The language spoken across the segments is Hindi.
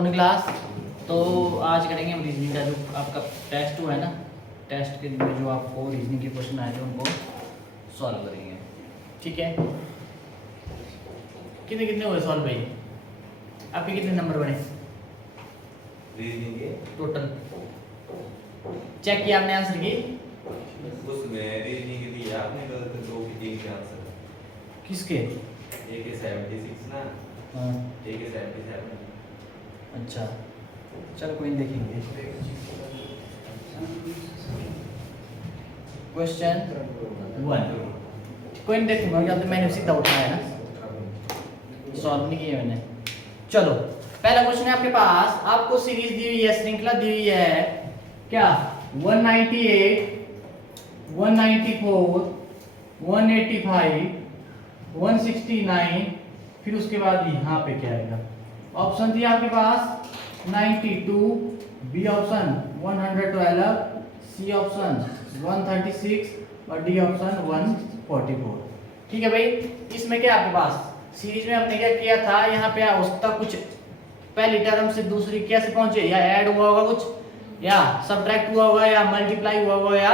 Morning class. तो आज करेंगे हम रीजनिंग का जो आपका टेस्ट हुआ है ना, टेस्ट के लिए जो आपको रीजनिंग के क्वेश्चन आए थे उनको सॉल्व करेंगे। ठीक है, कितने कितने हुए सॉल्व भाई? आपके कितने नंबर बने रीजनिंग के? टोटल? चेक किया आपने आंसर की? उसमें रीजनिंग की दी आपने गलत 2 की 3 के आंसर। किसके? एक के 76 ना, हाँ एक के 77। अच्छा, चलो कोई नहीं, देखेंगे। क्वेश्चन 1 कोई नहीं देखूंगा क्या, तो मैंने सीधा उठाया है ना, सॉल्व नहीं किया मैंने। चलो पहला क्वेश्चन है आपके पास, आपको सीरीज दी हुई है, श्रृंखला दी हुई है क्या? 198, 194, 185, 169, फिर उसके बाद यहाँ पे क्या आएगा? ऑप्शन थी आपके पास 92, बी ऑप्शन 112, सी ऑप्शन 136 और डी ऑप्शन 144। ठीक है भाई, इसमें क्या आपके पास सीरीज में हमने क्या किया था, यहाँ पे उसका कुछ पहली टर्म से दूसरी कैसे पहुंचे, या ऐड हुआ होगा कुछ, या सब्ट्रैक्ट हुआ होगा, या मल्टीप्लाई हुआ होगा, या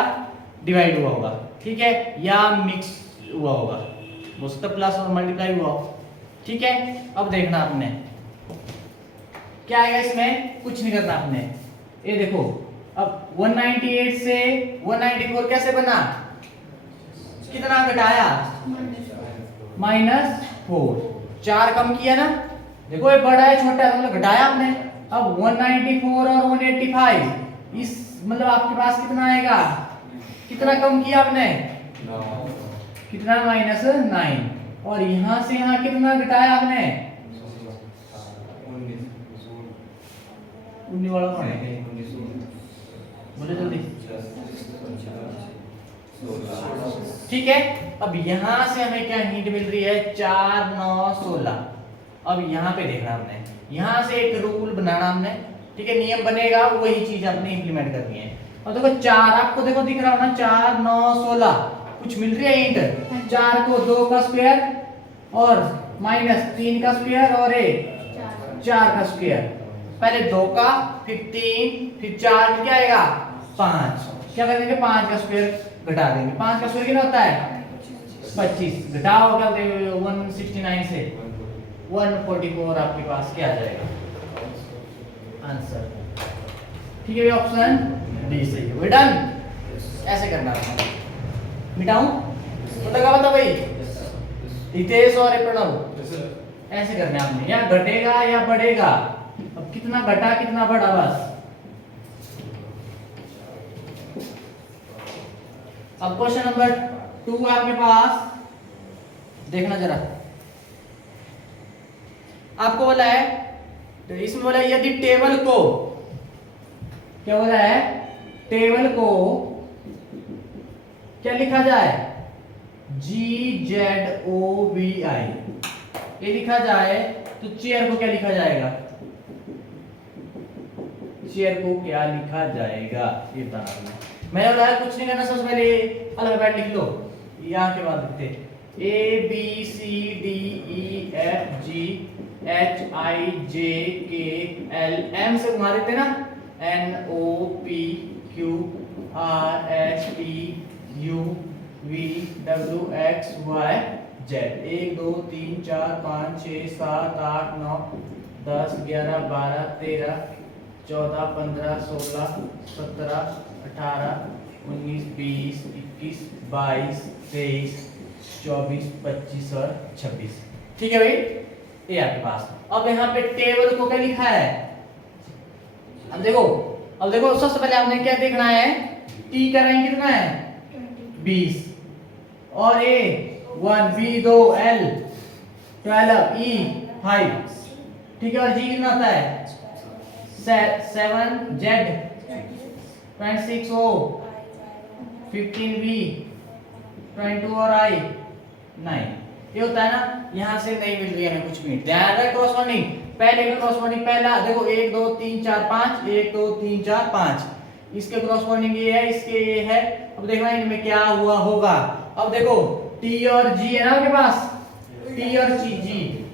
डिवाइड हुआ होगा। ठीक है, या मिक्स हुआ होगा, उसका प्लस और मल्टीप्लाई हुआ होगा। ठीक है, अब देखना आपने क्या आएगा इसमें, कुछ नहीं करना आपने। ये देखो, अब 198 से 194 कैसे बना, कितना घटाया? -4, 4 कम किया ना। देखो ये बड़ा है छोटा है, मतलब घटाया आपने। अब 194 और 185, इस मतलब आपके पास कितना आएगा, कितना कम किया आपने? कितना? -9। और यहां से यहां कितना घटाया आपने? 19 वाला कौन है? बोले जल्दी। ठीक है, अब यहां से हमें क्या हिंट मिल रही है? 4, 9, 16। अब यहाँ पे देखना हमने, यहाँ से एक रूल बनाना हमने। ठीक है, नियम बनेगा, वही चीज आपने इंप्लीमेंट करनी है। और देखो 4 आपको देखो दिख रहा होगा ना, 4, 9, 16 कुछ मिल रही है हिंट। 4 को 2 का स्क्वायर और -3 का स्क्वायर और 4 का स्क्वायर। पहले 2 का, फिर 3, फिर 4, क्या आएगा? 5। क्या कर देंगे? 5 का स्क्वायर घटा देंगे। 5 का स्क्वायर कितना होता है? 25। घटाओ क्या 169 से 144, आपके पास क्या आ जाएगा आंसर? ठीक है, ऑप्शन डी सही है। डन, ऐसे करना है। मिटाऊं तो लगा बता भाई, हितेश और प्रणव ऐसे करने आपने, या घटेगा या बढ़ेगा। अब कितना घटा कितना बढ़ा, बस। अब क्वेश्चन नंबर 2 आपके पास, देखना जरा। आपको बोला है, तो इसमें बोला है यदि टेबल को, क्या बोला है? टेबल को क्या लिखा जाए? GZOVI ये लिखा जाए, तो चेयर को क्या लिखा जाएगा? चेयर को क्या लिखा जाएगा ये बताना। मैंने बोला है कुछ नहीं करना, सबसे पहले अल्फाबेट लिख लो, यहाँ के बाद लिखते ABCDEFG HIJKL, से घुमा देते ना, NOPQRSTUVWXYZ। 1 2 3 4 5 6 7 8 9 10 11 12 13 14 15 16 17 18 19 20 21 22 23 24 25 और 26। ठीक है भाई, ये आपके पास। अब यहाँ पे टेबल को क्या लिखा है? अब देखो सबसे पहले आपने क्या देखना है, टी का रैंक कितना है? 20 और A 1, B 2, L 12, E 5। ठीक है, और G कितना आता है? 7, Z 26, O 15, B 22 और I 9। ये होता है ना, यहाँ से नहीं मिल रही है हमें कुछ भी। ध्यान रखो क्रॉसवर्डिंग, पहले का क्रॉसवर्डिंग पहला देखो 1 2 3 4 5, 1 2 3 4 5, इसके क्रॉसवर्डिंग ये है, इसके ये है। अब देखना इनमें क्या हुआ होगा। अब देखो T और G है ना आपके पास, T और G।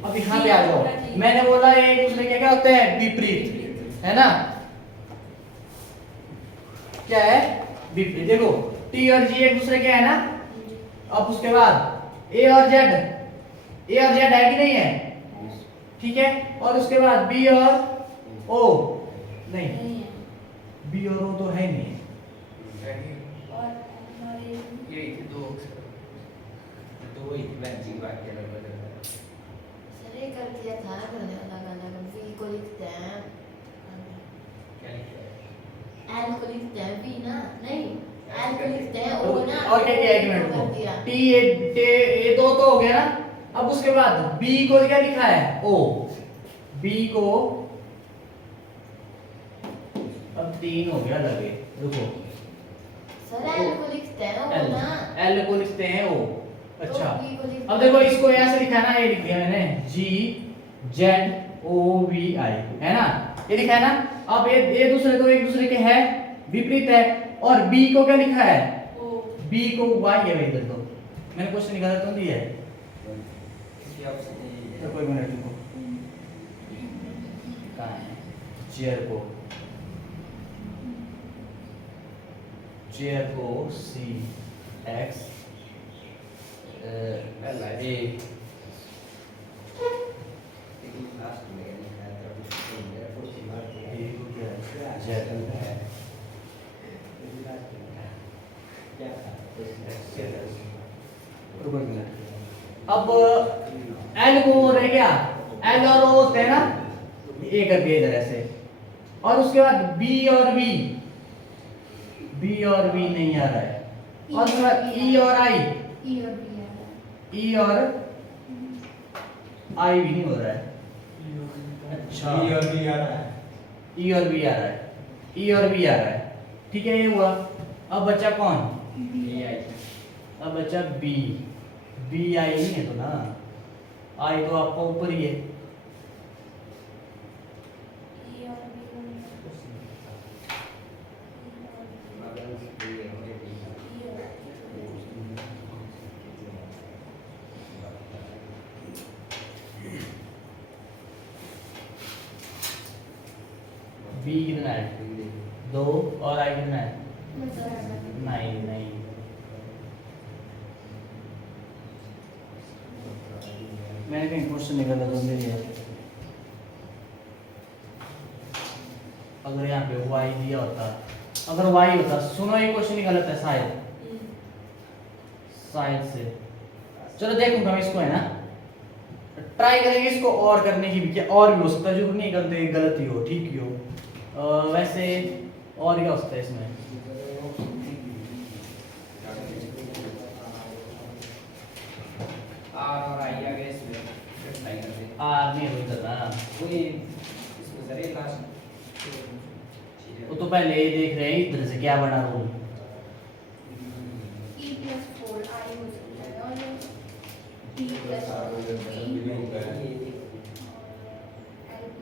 अब यहाँ पे आ जाओ, मैंने बोला एक दूसरे के क्या होते हैं विपरीत, है ना? क्या है? विपरीत। देखो टी और जी एक दूसरे के है ना। अब उसके बाद ए और जेड है कि नहीं है? ठीक है। और उसके बाद बी और ओ, नहीं बी और ओ तो है नहीं। ये दो दो ही मैचिंग बात कर रहे हैं। सर ये कर दिया था मैंने अलग अलग वी को लिखते हैं क्या लिखा है? एल को लिखते हैं वी ना, नहीं एल को लिखते हैं ओ ना। और क्या किया एक मिनट कर को, दिया। टी ए दो तो हो गया ना। अब उसके बाद बी को क्या लिखा है? ओ। बी को अब तीन हो गया लगे, रुको। सर एल को लिखते हैं ओ ना, एल को लिखते हैं ओ। अच्छा तो V को लिखते अब देखो इसको ऐसे लिखा है ना, ये लिख दिया मैंने जी जेड ओ वी आई, है ना? ये लिखा है ना। अब ये दूसरे तो एक दूसरे के है विपरीत है। और बी को क्या लिखा है? ओ बी को वाई है भाई, इधर तो मैंने क्वेश्चन निकाला तो दिया है। इसकी ऑप्शन यही तो है। कोई मिनट रुको, कहाँ है चेयर को? चेयर को सी एक्स ए लास्ट में लिखा है तो कुछ बात बी को क्या है? जेड है। क्या था? रुको एक मिनट। अब एल को रह गया, एल और ओ होते हैं ना, ए कर दिया इधर ऐसे। और उसके बाद बी और वी नहीं आ रहा है। और उसके बाद ई और आई, ई और बी है। ई और आई भी नहीं हो रहा है। अच्छा ई और बी आ रहा है। ई और बी आ रहा है, ई और बी आ रहा है। ठीक है, ये हुआ। अब बचा कौन? ये आई अब बचा बी। बी आई नहीं है तो ना, आई तो आपका ऊपर ही है। ई और बी को बी कितना है? 2 और आई कितना है? मतलब नहीं मैंने कहीं क्वेश्चन निकाला तो मेरी है। अगर यहाँ पे y दिया होता, अगर y होता, सुनो ये क्वेश्चन निकाला था शायद से। चलो देखूंगा मैं इसको, है ना? ट्राई करेंगे इसको और करने की भी, क्या और भी हो सकता है, जरूर नहीं करते गलत ही हो ठीक ही हो। वैसे और क्या हो सकता है इसमें? आर और आई आ गए इसमें ट्राई करते हैं। आर नहीं हो इधर ना, वही इसमें सर ये लास्ट वो तो पहले ही देख रहे हैं इधर से क्या बना रूल। ई प्लस 4 आई हो सकता है और T plus B L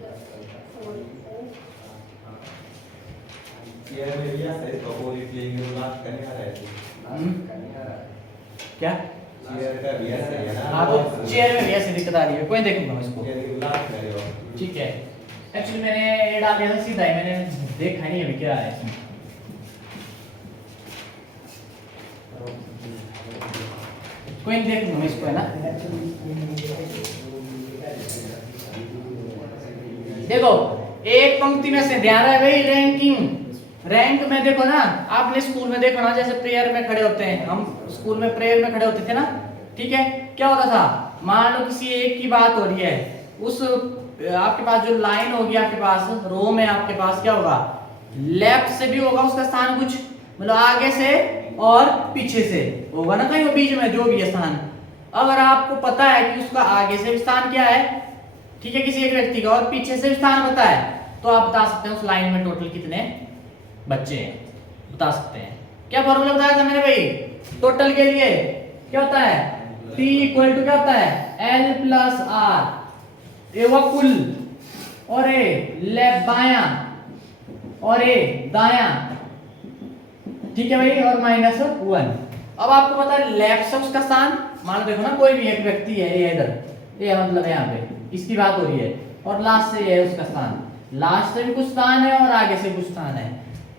plus 4 O chair में भी ऐसे तो पूरी प्लेइंग में लास्ट करने आ रहा है। क्या? चेयर का भी ऐसे है ना। हाँ तो चेयर में भी ऐसी दिक्कत आ रही है, कोई देखूंगा मैं इसको। चेयर की लास्ट कर रहे हो। ठीक है, एक्चुअली मैंने ये डाल दिया था सीधा ही, मैंने देखा नहीं अभी क्या है इसमें। कोई नहीं, देखूंगा मैं इसको, है ना? देखो एक पंक्ति में से ध्यान रहे भाई, रैंक में देखो ना, आपने स्कूल में देखो ना, जैसे प्रेयर में खड़े होते हैं, हम स्कूल में प्रेयर में खड़े होते थे ना। ठीक है, क्या होता था? मान लो किसी एक की बात हो रही है, उस आपके पास जो लाइन होगी, आपके पास रो में आपके पास क्या होगा? लेफ्ट से भी होगा उसका स्थान कुछ, मतलब आगे से और पीछे से होगा ना, कहीं वो बीच में जो भी है स्थान। अगर आपको पता है कि उसका आगे से भी स्थान क्या है, ठीक है, किसी एक व्यक्ति का, और पीछे से भी स्थान पता है, तो आप बता सकते हैं उस लाइन में टोटल कितने बच्चे हैं, बता सकते हैं। क्या फॉर्मूला बताया था मैंने भाई टोटल के लिए? क्या होता है? T इक्वल टू क्या होता है? L प्लस आर, ये हुआ कुल, और ए लेफ्ट बायां, और ए दायां, ठीक है भाई, और माइनस 1। अब आपको पता है लेफ्ट से उसका स्थान, मान लो देखो ना, कोई भी एक व्यक्ति है, ये इधर, ये मतलब यहाँ पे इसकी बात हो रही है, और लास्ट से ये है उसका स्थान, लास्ट से भी कुछ स्थान है और आगे से कुछ स्थान है।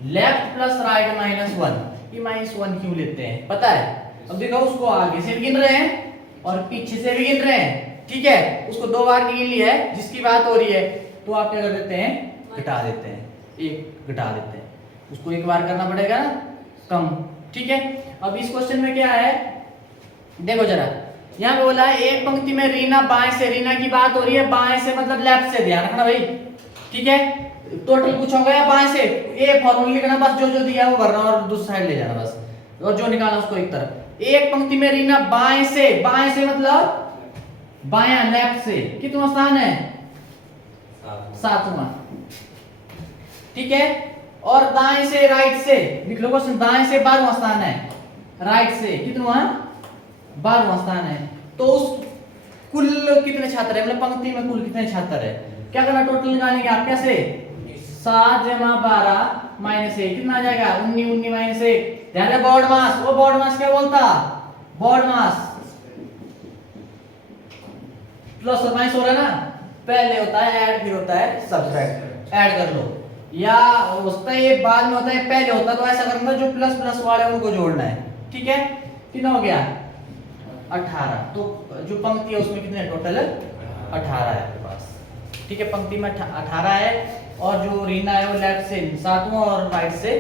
लेफ्ट प्लस राइट माइनस 1, ये माइनस 1 क्यों लेते हैं पता है? अब देखो उसको आगे से भी गिन रहे हैं और पीछे से भी गिन रहे हैं, ठीक है, उसको 2 बार गिन लिया है जिसकी बात हो रही है, तो आप क्या कर देते हैं, घटा देते हैं, एक घटा देते हैं, उसको एक बार करना पड़ेगा ना कम, ठीक है। अब इस क्वेश्चन में क्या है, देखो जरा, यहाँ पे बोला है एक पंक्ति में रीना बाएं से, रीना की बात हो रही है, बाएं से मतलब लेफ्ट से, ध्यान रखना भाई, ठीक है। टोटल कुछ हो गया बाएं से, ये फॉर्मूला लिखना बस, जो जो दिया है वो भरना और दूसरी साइड ले जाना बस, और जो निकालना उसको एक तरफ। एक पंक्ति में रीना बाएं से मतलब बायां, लेफ्ट से, कितना स्थान है, 7वां, ठीक है। और दाएं से राइट से, लिख लो क्वेश्चन, दाएं से 12वां स्थान है, राइट से कितना, 12वां स्थान है। तो उस कुल कितने छात्र है, मतलब पंक्ति में कुल कितने छात्र है, क्या करना, टोटल निकालेंगे आप, कैसे, 7 जमा 12 माइनस 1, कितना आ जाएगा, 19 माइनस 1। ध्यान रहे बोर्ड मास, वो बोर्ड मास क्या बोलता, बोर्ड मास प्लस और माइनस हो रहा है ना, पहले होता है ऐड, फिर होता है सब्ट्रैक्ट, ऐड कर लो, या होता है ये बाद में होता है, पहले होता है, तो ऐसा करना जो प्लस प्लस वाले उनको जोड़ना है, ठीक है। कितना हो गया, 18, तो जो पंक्ति है उसमें कितने टोटल 18 है आपके पास, ठीक है, पंक्ति में 18 है, और जो रीना है वो लेफ्ट से 7वां और राइट से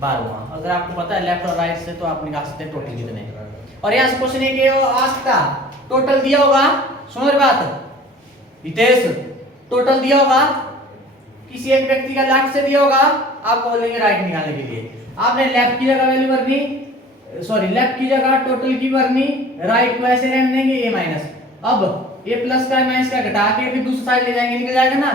12वां। अगर आपको पता है लेफ्ट और राइट से, तो आप निकाल सकते हैं टोटल कितने। और यहाँ से क्वेश्चन ये आ सकता, टोटल दिया होगा, सुनो मेरी बात हितेश, टोटल दिया होगा, किसी एक व्यक्ति का लेफ्ट से दिया होगा, आप बोलेंगे राइट निकालने के लिए, आपने लेफ्ट की जगह वैल्यू भरनी, सॉरी लेफ्ट की जगह टोटल की भरनी, राइट को ऐसे रहने देंगे ए माइनस, अब ए प्लस का माइनस का घटा के फिर दूसरी साइड ले जाएंगे, निकल जाएगा ना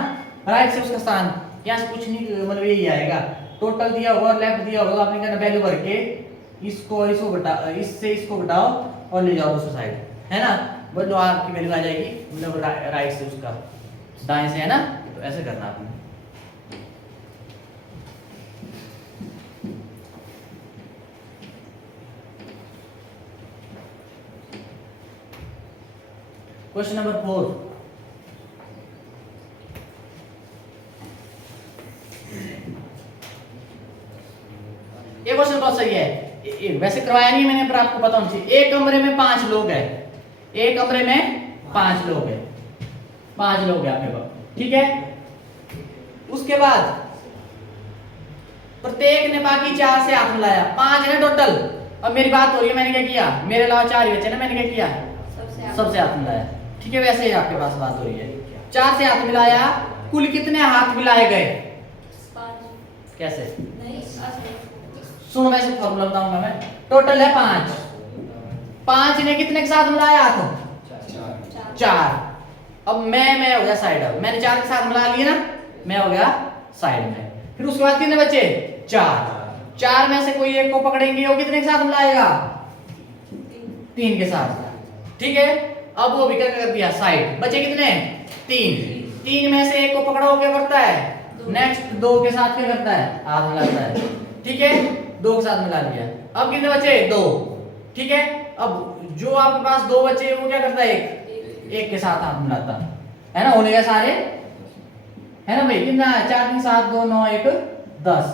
राइट से उसका स्थान। यहाँ से कुछ नहीं, मतलब यही आएगा, टोटल दिया होगा, लेफ्ट दिया होगा, आपने कहना वैल्यू भर के इसको घटा, इससे इसको घटाओ और ले जाओ दूसरी साइड, है ना, बोलो आपकी वैल्यू आ जाएगी, मतलब राइट से उसका दाएं से, है ना, तो ऐसे करना आपने। क्वेश्चन नंबर 4, ये क्वेश्चन बहुत सही है, वैसे करवाया नहीं मैंने, पर आपको पता होना चाहिए। एक कमरे में 5 लोग हैं, एक कमरे में 5 लोग हैं, 5 लोग हैं आपके पास, ठीक है। उसके बाद प्रत्येक ने बाकी 4 से हाथ मिलाया, 5 है ना टोटल। अब मेरी बात हो रही है, मैंने क्या किया, मेरे अलावा 4 ही बचे ना, मैंने क्या किया, सबसे हाथ मिलाया, ठीक है। वैसे ही आपके पास बात हो रही है, 4 से हाथ मिलाया, कुल कितने हाथ मिलाए गए, 5, कैसे, नहीं, सुनो वैसे फॉर्मूला बताऊंगा मैं, टोटल है 5, 5 ने कितने के साथ मिलाया हाथ, 4। अब मैं हो गया साइड, अब मैंने 4 के साथ मिला लिया ना, मैं हो गया साइड में, फिर उसके बाद कितने बचे, 4 में से कोई एक को पकड़ेंगे, वो कितने के साथ मिलाएगा, 3 के साथ, ठीक है। अब वो भी क्या कर दिया साइड, बचे कितने, 3 में से एक को पकड़ा, वो क्या करता है, नेक्स्ट 2 के साथ क्या करता है, हाथ मिलाता है, ठीक है, 2 के साथ मिला लिया। अब कितने बचे, 2, ठीक है। अब जो आपके पास 2 बचे वो क्या करता है, एक के साथ हाथ मिलाता है ना, होने गए सारे, है ना भाई, कितना 4 3 7 2 9 1 10।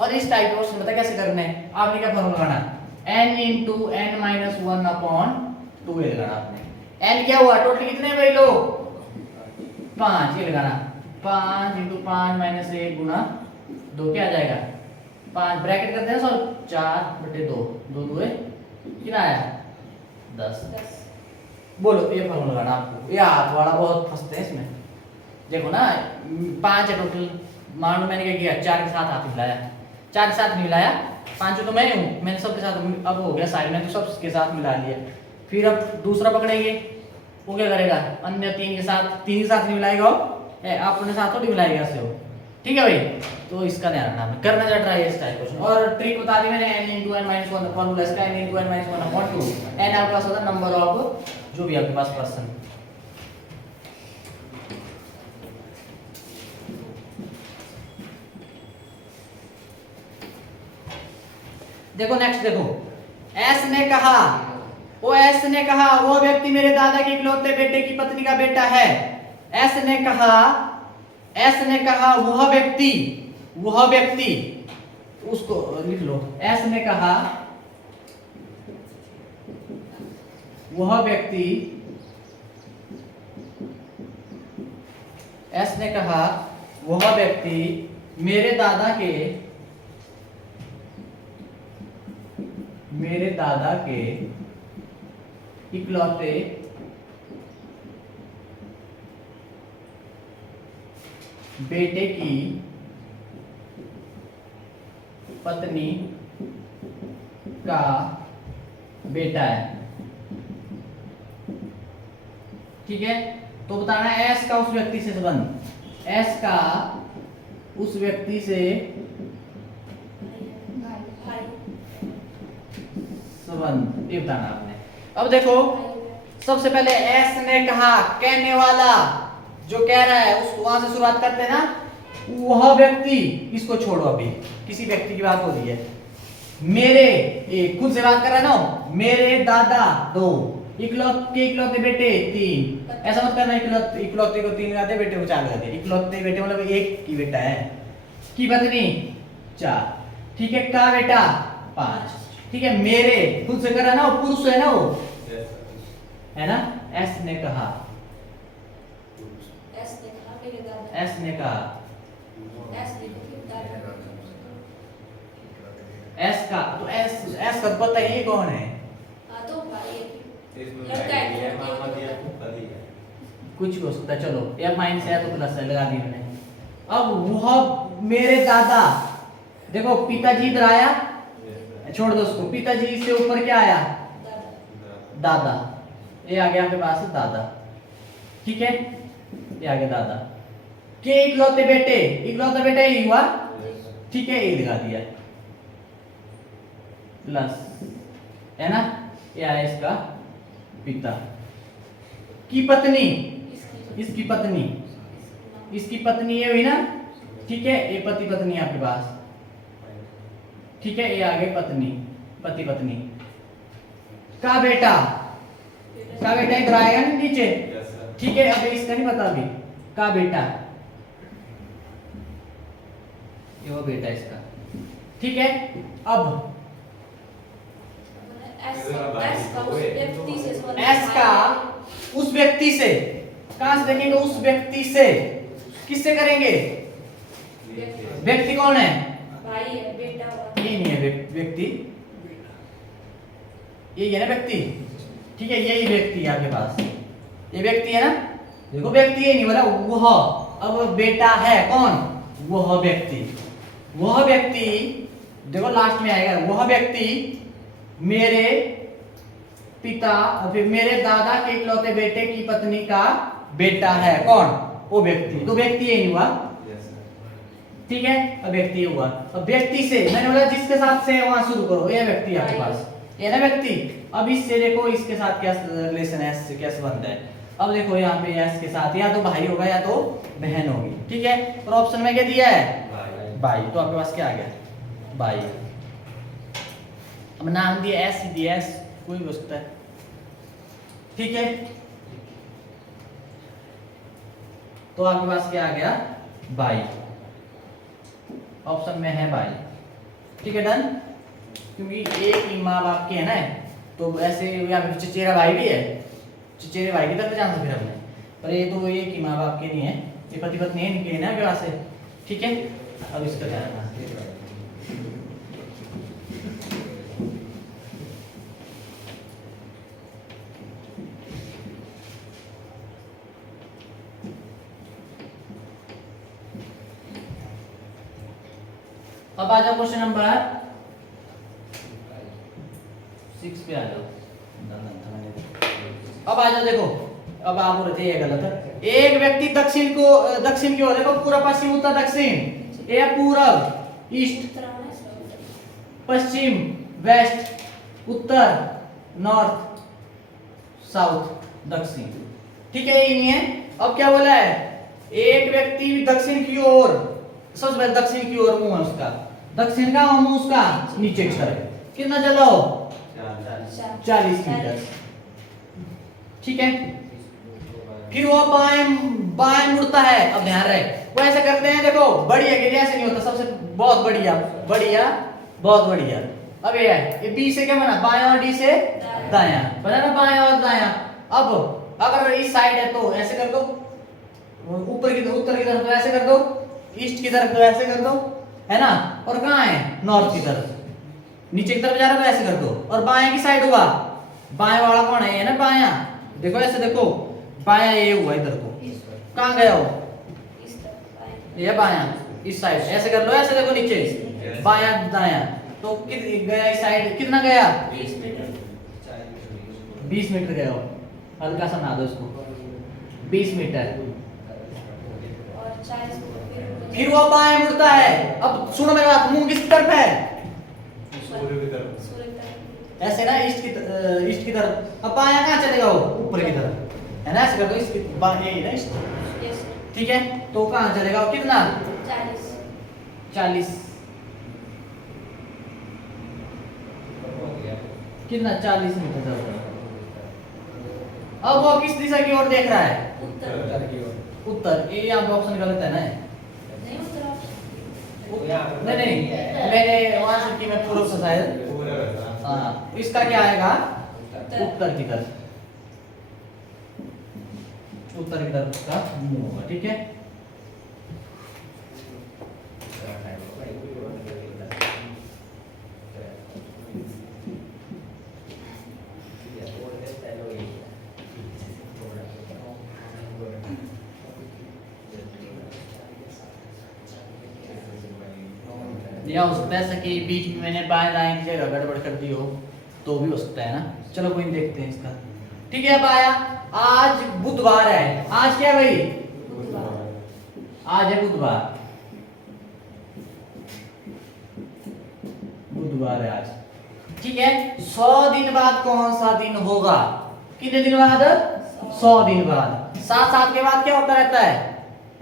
और इस टाइप का क्वेश्चन पता कैसे करना है, आपने क्या फॉर्मूला लगाना, n × n - 1/2 ये लगाना आपने। n क्या हुआ, टोटल कितने हैं भाई लोग, 5, ये लगाना, 5 × 5 - 1 गुना 2 क्या आ जाएगा, 5 ब्रैकेट करते हैं सॉल्व, 4/2, 2 2 कितना आया, 10। बोलो ये फॉर्मूला लगाना आपको, ये हाथ वाला बहुत फंसते हैं इसमें, देखो ना 5 है टोटल, मान लो मैंने क्या किया, 4 के साथ हाथ मिलाया, 4 के साथ मिलाया, 5 तो मैं हूँ, मैंने सबके साथ, अब हो गया साइड में, तो सबके साथ मिला लिया। फिर अब दूसरा पकड़ेंगे, वो क्या करेगा, अन्य 3 के साथ नहीं मिलाएगा, आप अपने साथ थोड़ी मिलाएगा ऐसे हो, ठीक है भाई। तो इसका ध्यान रखना, करना जा ट्राई इस टाइप क्वेश्चन। और ट्रिक बता दी मैंने, n × n - 1 फॉर्मूला इसका, n × n - 1/2, n आपके पास होता है नंबर ऑफ जो भी आपके पास पर्सन। देखो नेक्स्ट, देखो एस ने कहा, वो एस ने कहा, वो व्यक्ति मेरे दादा के इकलौते बेटे की पत्नी का बेटा है, एस ने कहा वह व्यक्ति उसको लिख लो। एस ने कहा वह व्यक्ति, एस ने कहा वह व्यक्ति मेरे दादा के इकलौते बेटे की पत्नी का बेटा है। ठीक है, तो बताना एस का उस व्यक्ति से संबंध, एस का उस व्यक्ति से संबंध, ये बताना आपने। अब देखो सबसे पहले एस ने कहा, कहने वाला जो कह रहा है उसको वहां से शुरुआत करते हैं ना। वह व्यक्ति, इसको छोड़ो, अभी किसी व्यक्ति की बात हो रही है। मेरे, खुद से बात कर रहा है ना, मेरे दादा 2, इकलौते बेटे 3। ऐसा मत करना इकलौते को 3 लगाते, बेटे को 4 लगाते। इकलौते बेटे मतलब एक की बेटा है, की पत्नी 4, ठीक है, का बेटा 5, ठीक है। मेरे, खुद से कर रहा है ना, पुरुष है ना वो, है ना। एस ने कहा, एस ने कहा, एस का, तो एस का पता है ये कौन है? कुछ हो सकता है, चलो या माइनस है तो प्लस है, लगा दी मैंने। अब वह मेरे दादा, देखो पिताजी इधर आया, छोड़ दो उसको, पिताजी से ऊपर क्या आया? दादा, ये आ गया आपके पास दादा, ठीक है, ये आ गया दादा के इकलौते बेटे, इकलौता बेटा ये हुआ, ठीक है, ये दिखा दिया प्लस, है ना, ये आया इसका पिता की पत्नी, इसकी पत्नी, इसकी पत्नी ये हुई ना, ठीक है, ये पति पत्नी आपके पास, ठीक है, ये आ गई पत्नी, पति पत्नी का बेटा, का बेटा इधर आएगा ना नीचे, ठीक है। अभी इसका नहीं पता, अभी का बेटा, ये वो बेटा इसका, ठीक है। अब एस का उस व्यक्ति से, कहां से देखेंगे? उस व्यक्ति से, किससे करेंगे? व्यक्ति कौन है? भाई है, बेटा हुआ। ये नहीं है व्यक्ति, ये है ना व्यक्ति, ठीक है, यही व्यक्ति है आपके पास, ये व्यक्ति है ना, देखो व्यक्ति ये नहीं बोला, वह, अब बेटा है कौन? वह व्यक्ति, वह व्यक्ति, देखो लास्ट में आएगा, वह व्यक्ति मेरे पिता, फिर मेरे दादा के इकलौते बेटे की पत्नी का बेटा है, कौन? वो व्यक्ति, तो व्यक्ति ये नहीं हुआ, ठीक है। अब व्यक्ति हुआ, अब व्यक्ति से मैंने बोला जिसके साथ से वहां शुरू करो, ये व्यक्ति आपके पास, ये ना व्यक्ति। अब इससे देखो इसके साथ क्या रिलेशन है, एस से क्या संबंध है। अब देखो यहाँ पे एस के साथ या तो भाई होगा या तो बहन होगी, ठीक है। और ऑप्शन में क्या दिया है? भाई, तो आपके पास क्या आ गया? भाई। अब नाम दिया एस, दिया एस, कोई भी हो सकता है, ठीक है। तो आपके पास क्या आ गया? भाई, ऑप्शन में है भाई, ठीक है, डन। क्योंकि एक ही माँ बाप के है ना, तो ऐसे या फिर चचेरा भाई भी है, चचेरे भाई की तरफ जाना फिर हमने, पर ये तो एक ही माँ बाप के नहीं है, ये पति पत्नी इनके है ना विवाह से, ठीक है। अब इसका ध्यान रखना। अब आ जाओ क्वेश्चन नंबर 6 पे आ जाओ। अब आ जाओ, देखो अब आप बोल रहे थे ये गलत है। एक व्यक्ति दक्षिण की ओर, देखो पूरा पश्चिम उत्तर दक्षिण, ये पूरब ईस्ट, पश्चिम वेस्ट, उत्तर नॉर्थ, साउथ दक्षिण, ठीक है, ये नहीं है। अब क्या बोला है? एक व्यक्ति दक्षिण की ओर, सबसे पहले दक्षिण की ओर मुंह है उसका, दक्षिण का मुंह उसका नीचे की तरफ, कितना चलो 40 मीटर, ठीक है। फिर वो बाएं बाएं मुड़ता है। अब ध्यान रहे वो ऐसे करते हैं, देखो बढ़िया के ऐसे नहीं होता, सबसे बहुत बढ़िया बढ़िया बहुत बढ़िया। अब ये है, ये बी से क्या बना, बाएं और डी से दायां बना ना, बाएं और दायां। अब अगर इस साइड है तो ऐसे कर दो, ऊपर की उत्तर की तरफ तो ऐसे कर दो, ईस्ट की तरफ तो ऐसे कर दो, है ना। और कहाँ है, नॉर्थ की तरफ, नीचे की तरफ जा रहा है तो ऐसे कर दो। और बाएं की साइड हुआ, बाएं वाला कौन है, ये ना बायां। देखो ऐसे देखो, बायां ये हुआ इधर को, कहाँ गया वो, ये बायां इस साइड, ऐसे कर लो, ऐसे देखो नीचे बायां दायां, तो गया इस साइड, कितना गया 20 मीटर गया वो। हल्का सा ना दो इसको, 20 मीटर। फिर वो बाएं मुड़ता है। अब सुनो मेरी बात, मुंह किस तरफ है, सूर्य की तरफ। ऐसे ना, ईस्ट की तरफ। अब बायां कहाँ चलेगा, वो ऊपर की तरफ, है ना, ऐसे कर दो, इसकी यही ना ईस्ट, ठीक है। तो कहाँ चलेगा वो, कितना 40, कितना 40 मीटर चलता है। अब वो किस दिशा की ओर देख रहा है, उत्तर। ये यहाँ पे ऑप्शन गलत है ना, नहीं नहीं, मैंने वहां से की, मैं पूर्व से शायद, हाँ इसका क्या आएगा, उत्तर की तरफ, उत्तर की तरफ का मुंह होगा, ठीक है। या हो सकता है ऐसा कि बीच में मैंने बाएं दाएं की जगह गड़बड़ कर दी हो, तो भी हो सकता है ना। चलो कोई नहीं, देखते हैं इसका, ठीक है। अब आया, आज बुधवार है, आज क्या है भाई, आज है बुधवार, बुधवार है आज, ठीक है। 100 दिन बाद कौन सा दिन होगा, कितने दिन बाद, 100 दिन बाद। 7 के बाद क्या होता रहता है,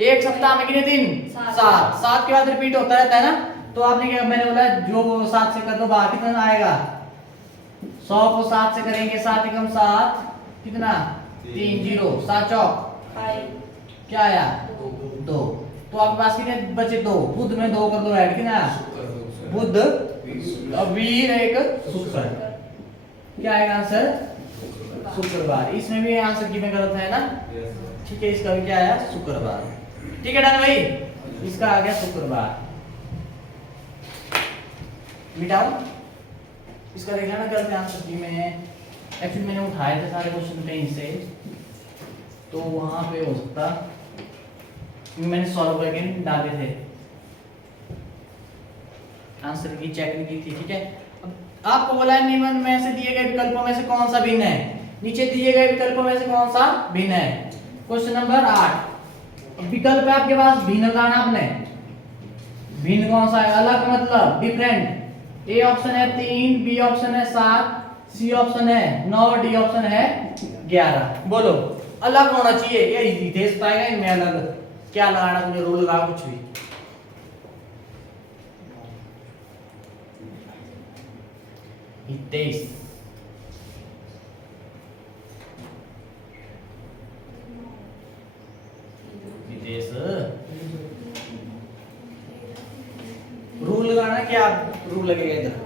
एक सप्ताह में कितने दिन, 7 के बाद रिपीट होता रहता है ना। तो आपने क्या, मैंने बोला जो 7 से कर दो, बाकी कितना आएगा, 100 को 7 से करेंगे, 7 एकम 7, कितना 3 0, 7 चौक क्या आया 2। तो आपके पास कितने बचे, 2, बुध में 2 कर दो ऐड, कितना बुध, अब वीर एक शुक्र, क्या आएगा आंसर, शुक्रवार। इसमें भी आंसर की में गलत है ना, ठीक है। इसका भी क्या आया, शुक्रवार, ठीक है। डन भाई, इसका आ गया शुक्रवार, मिटाओ इसका, देख लेना गलत आंसर की में। एक्चुअली मैंने उठाए थे सारे क्वेश्चन कहीं से, तो वहां पे हो सकता, मैंने सॉल्व करके डाले थे, आंसर की चेक नहीं की थी, ठीक है। अब आपको बोला है निम्न में से दिए गए विकल्पों में से कौन सा भिन्न है, नीचे दिए गए विकल्पों में से कौन सा भिन्न है। क्वेश्चन नंबर 8, विकल्प है आपके पास, भिन्न लगाना आपने, भिन्न कौन सा है, अलग मतलब डिफरेंट। ए ऑप्शन है 3, बी ऑप्शन है 7, सी ऑप्शन है 9, डी ऑप्शन है 11। बोलो अलग होना चाहिए, ये इजी थे, इस पाएगा इनमें अलग क्या लगाना, तुमने रूल लगा कुछ भी। हितेश, हितेश रूल लगाना, क्या रूल लगेगा इधर,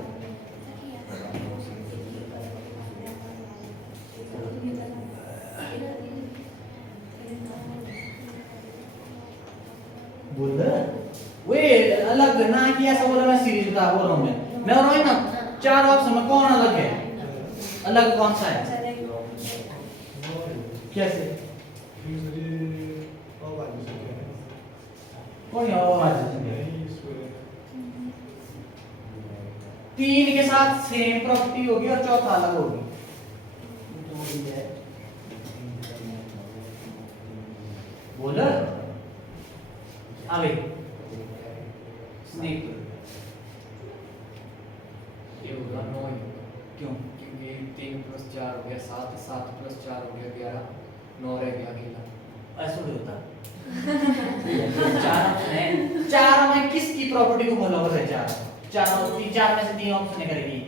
बोल वे अलग ना कि ऐसा बोला, मैं सीरीज बता बोल रहा हूं, मैं बोल रहा हूं ना 4 ऑप्शन में कौन अलग है, अलग कौन सा है, कैसे कौन आवाज 3 के साथ सेम प्रॉपर्टी होगी और चौथा अलग होगी, बोल आगे स्नेक ये होगा 9, क्यों, क्योंकि 3 + 4 हो गया 7, 7 + 4 हो गया 11, 9 रह गया अकेला, ऐसा नहीं होता। 4 ऑप्शन है, 4 में किसकी प्रॉपर्टी को बोला होगा, 4 में से 3 ऑप्शन करेगी,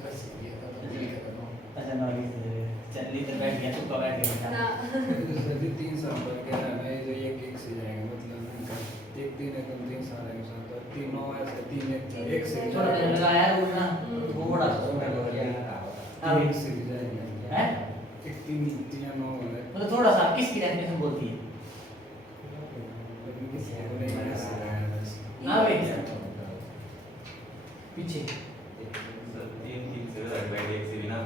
प्लस ये था तो ये था 9। अच्छा 9 की लिटिल बैठ गया तुक्का बैठ गया ना सभी 3 साल पर कह रहा है जो एक से जाएगा मतलब इनका एक 3 है 3 साल है साथ तो 3 9 ऐसे 3 एक से थोड़ा लगाया वो ना थोड़ा सा अब एक से जाएगा है एक 3 3 9 है मतलब थोड़ा सा किसकी डेफिनेशन बोलती है लेकिन किसी को नहीं ऐसे जाएगा बस हाँ भाई पीछे सर 3 से ज़्यादा बैठ एक से भी ना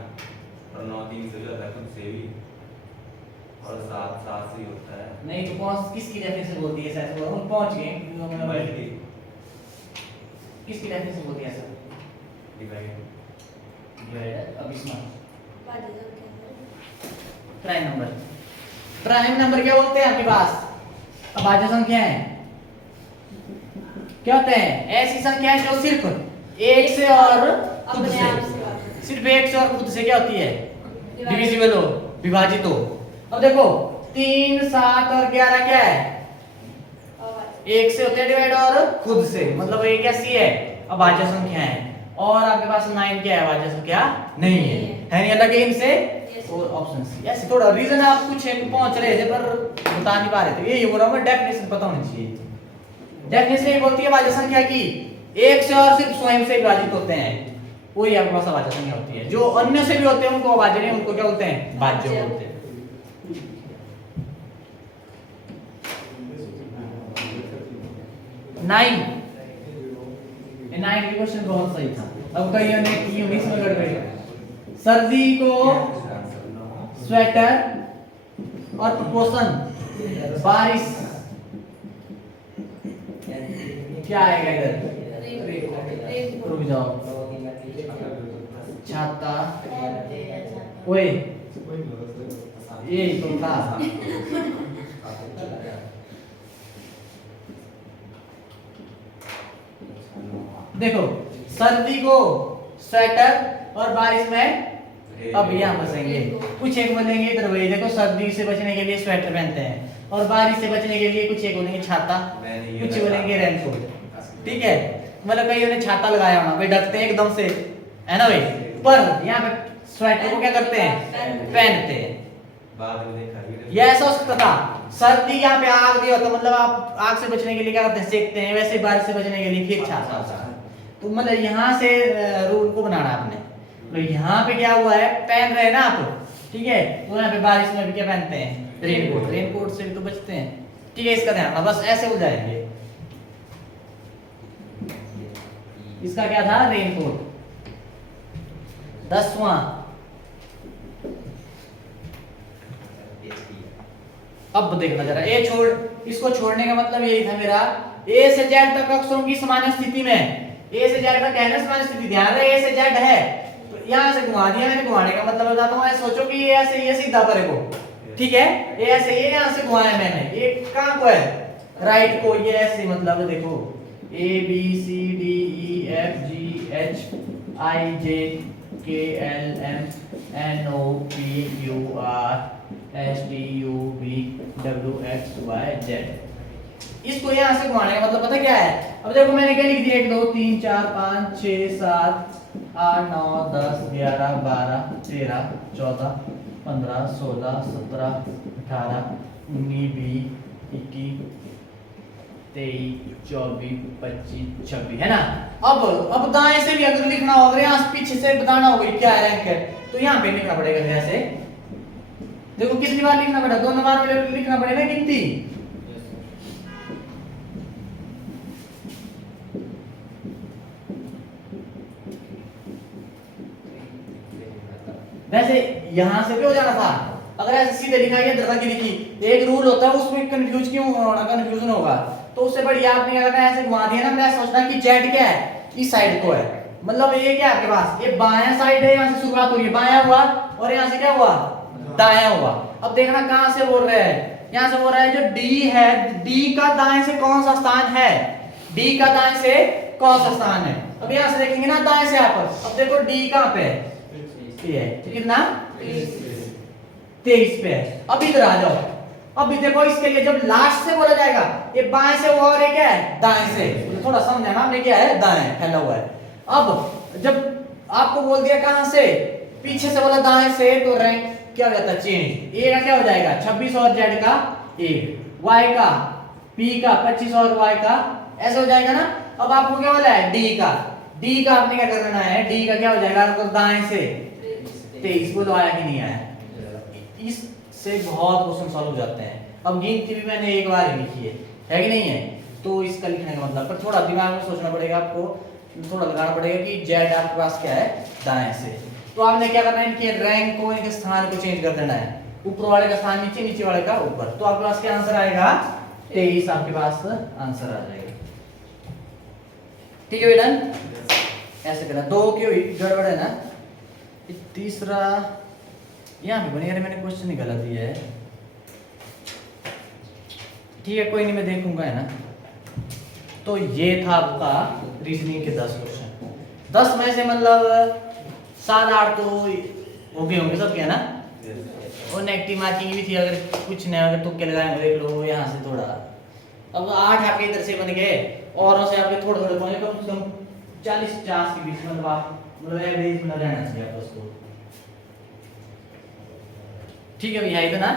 और 9 3 से ज़्यादा खुद से भी और 7 7 से ही होता है नहीं तो कौन किसकी डेफिनेशन बोलती है ऐसा हम पहुंच गए मल्टी किसकी डेफिनेशन बोलती है ऐसा डिवाइड डिवाइड अब इसमें बात है प्राइम नंबर क्या बोलते हैं आपके पास अभाज्य संख्या है क्या होते हैं ऐसी संख्या है जो सिर्फ एक से और खुद अपने से आप से बात सिर्फ एक से और खुद से क्या होती है Divide. डिविजिबल हो विभाजित हो अब देखो 3 7 और 11 क्या है और एक से होते हैं डिवाइड और खुद से मतलब ये कैसी है अभाज्य संख्या है और आपके पास 9 क्या है अभाज्य संख्या नहीं है नहीं अलग है इनसे और ऑप्शन सी ऐसे थोड़ा रीजन आप कुछ एक पहुंच रहे थे पर बता नहीं पा रहे थे ये बोल रहा हूं डेफिनेशन पता होनी चाहिए डेफिनेशन ये बोलती है अभाज्य संख्या की एक से और सिर्फ स्वयं से विभाजित होते हैं वही आपके पास अभाज्य संख्या होती है जो अन्य से भी होते हैं उनको अभाज्य नहीं उनको क्या बोलते हैं भाज्य बोलते हैं 9 की क्वेश्चन बहुत सही था अब कईयों ने की 19 में गड़बड़ी सर्दी को स्वेटर और प्रपोशन बारिश क्या आएगा इधर रुक जाओ छाता ओए ये तो था देखो सर्दी को स्वेटर और बारिश में अब यहाँ फंसेंगे कुछ एक बोलेंगे इधर वही देखो सर्दी से बचने के लिए स्वेटर पहनते हैं और बारिश से बचने के लिए कुछ एक बोलेंगे छाता कुछ बोलेंगे रेनकोट ठीक है मतलब कईयों ने छाता लगाया होना भाई ढकते हैं एकदम से है ना भाई पर यहाँ पे स्वेटर को क्या करते हैं पहनते हैं बाद में देखा ये ऐसा हो सकता था सर्दी यहाँ पे आग दिया तो मतलब आप आग से बचने के लिए क्या करते हैं सेकते हैं वैसे बारिश से बचने के लिए फिर छाता होता है तो मतलब यहाँ से रूल को बनाना आपने तो यहाँ पे क्या हुआ है पहन रहे हैं ना आप ठीक है तो यहाँ पे बारिश में भी क्या पहनते हैं रेनकोट रेनकोट से भी तो बचते हैं ठीक है इसका ध्यान रखना बस ऐसे हो जाएंगे इसका क्या था रेनकोट 10वां अब देखना जरा ए छोड़ इसको छोड़ने का मतलब यही था मेरा ए से जेड तक अक्षरों की सामान्य स्थिति में ए से जेड तक है ना सामान्य स्थिति ध्यान रहे ए से जेड है तो यहाँ से घुमा दिया मैंने घुमाने का मतलब बताता हूँ ऐसे सोचो कि ये ऐसे ये सीधा परे को ठीक है ये ऐसे ये यहाँ से घुमाया मैंने ये कहाँ को है राइट को ये ऐसे मतलब देखो A B C D E F G H I J K L M N O P Q R S T U V W X Y Z इसको यहाँ से घुमाने का मतलब पता क्या है अब देखो मैंने क्या लिख दिया 1 2 3 4 5 6 7 8 9 10 11 12 13 14 15 16 17 18 19 20 21 23 24 25 26 है ना अब दाएं से भी अगर लिखना होगा यहाँ से पीछे से बताना होगा क्या रैंक है तो यहाँ पे लिखना पड़ेगा ऐसे देखो कितनी बार लिखना पड़ा 2 बार लिखना पड़ेगा गिनती वैसे यहां से भी हो जाना था अगर ऐसे सीधे लिखा गया धरना की लिखी एक रूल होता है उसमें कंफ्यूज क्यों होना कंफ्यूजन होगा तो उससे बढ़िया आपने क्या करना है ऐसे घुमा दिया ना मैं सोचना कि जेड क्या है इस साइड को है मतलब ये क्या आपके पास ये बायां साइड है यहाँ से शुरुआत हुई बायां हुआ और यहाँ से क्या हुआ दायां हुआ अब देखना कहां से बोल रहे हैं यहाँ से बोल रहा है जो डी है डी का दाएं से कौन सा स्थान है डी का दाएं से कौन सा स्थान है अब यहाँ से देखेंगे ना दाएं से आप अब देखो डी कहां पे है ये है तो कितना 23 पे है अब इधर आ जाओ अब भी देखो इसके लिए जब लास्ट से बोला जाएगा ये बाएं से हुआ और ये क्या है दाएं से थोड़ा समझाना आपने क्या है दाएं फैला हुआ है अब जब आपको बोल दिया कहां से पीछे से बोला दाएं से तो रैंक क्या हो जाता है चेंज, ए का क्या हो जाएगा 26 और जेड का 1, वाई का पी का 25 और वाई का, ऐसे हो जाएगा ना। अब आपको क्या बोला है डी का, डी का आपने क्या करना है, डी का क्या हो जाएगा आपको दाएं से 23, बोलो आया कि नहीं आया। इससे बहुत क्वेश्चन सॉल्व हो जाते हैं। अब गिनती भी मैंने एक बार ही लिखी है कि नहीं है, तो इसका लिखने का मतलब पर थोड़ा दिमाग में सोचना पड़ेगा आपको, थोड़ा लगाना पड़ेगा कि जेड आपके पास क्या है दाएं से। तो आपने क्या करना है, इनके रैंक को, इनके स्थान को चेंज कर देना है, ऊपर वाले का स्थान नीचे, नीचे वाले का ऊपर। तो आपके पास क्या आंसर आएगा 23, आपके पास आंसर आ जाएगा। ठीक है बेटा, ऐसे करना। दो क्यों गड़बड़ है ना, तीसरा यहाँ पे बनेगा, मैंने क्वेश्चन ही गलत दिया है। ठीक है कोई नहीं, मैं देखूंगा है ना। तो ये था आपका रीजनिंग के 10 क्वेश्चन। 10 में से मतलब 7-8 तो हो गए होंगे सबके, है ना। और नेगेटिव मार्किंग भी थी, अगर कुछ नहीं अगर तुक्के लगाएंगे देख लो यहाँ से थोड़ा। अब 8 आपके इधर से बन गए, औरों से आपके थोड़े थोड़े पहुंचे, कम से कम 40-50 के बीच, मतलब आप मतलब एवरेज में रहना चाहिए आपको उसको। ठीक है भैया, इतना